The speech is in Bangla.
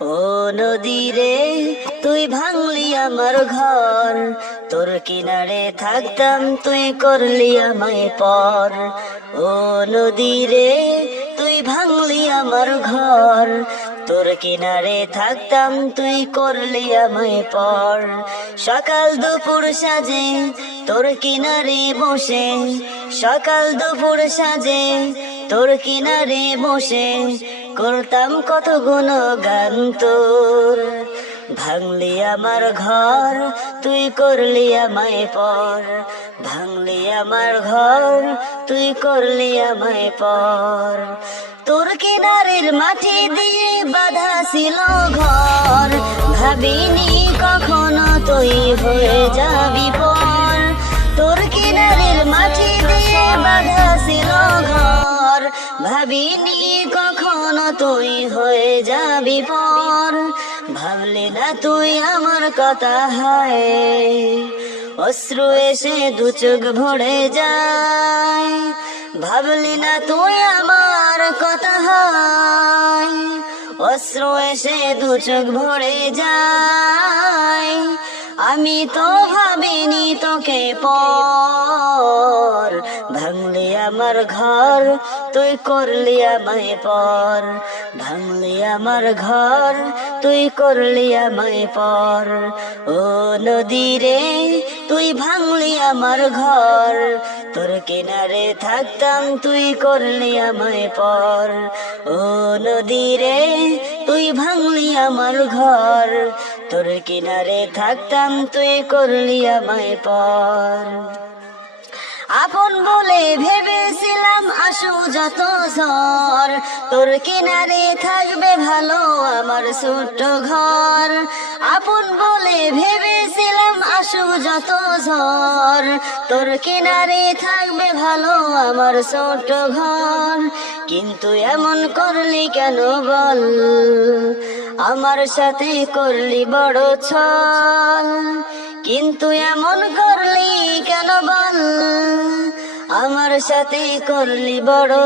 ও নদী রে তুই ভাঙলি আমার ঘর, তোর কিনারে থাকতাম তুই করলি আমায় পর। ও নদী রে তুই ভাঙলি আমার ঘর, তোর কিনারে থাকতাম তুই করলি আমায় পর। সকাল দুপুর সাজে তোর কিনারে বসে, সকাল দুপুর সাজে তোর কিনারে বসে করতাম কত গুণগান তোর। ভাঙলি আমার ঘর তুই করলি আমায় পর, ভাঙলি আমার ঘর তুই করলি আমায় পর। তোর কিনারের মাটি দিয়ে বাঁধা ছিল ঘর, ভাবিনি কখনো তুই হয়ে যাবি পর। তোর কিনারের মাটি দিয়ে বাঁধা ছিল ঘর, ভাবিনি কখনো তুই হয়ে যাবি পর। ভাবলি না তুই আমার কথা, হায় অশ্রু এসে দু চোখ ভরে যায়। ভাবলি না তুই আমার কথা, হায় অশ্রু এসে দু চোখ ভরে যায়। আমি তো ভাবিনি তোকে পর, ভাঙলি আমার ঘর তুই করলি আমায় পর, ভাঙলি আমার ঘর তুই করলি আমায় পর। ও নদী রে তুই ভাঙলি আমার ঘর, তোর কিনারে থাকতাম তুই করলি আমায় পর। ও নদী রে তুই ভাঙলি আমার ঘর, তোর কিনারে থাকতাম তুই করলি আমায় পর। আপন বলে ভেবেছিলাম আসু যত ঝড়, তোর কিনারে থাকবে ভালো আমার ছোট্ট ঘর। আপন বলে ভেবেছিলাম আসু যত ঝড়, তোর কিনারে থাকবে ভালো আমার ছোট্ট ঘর। কিন্তু এমন করলি কেন বল, আমার সাথে করলি বড় ছল। কিন্তু এমন করলি কেন বল, আমার সাথে করলি বড়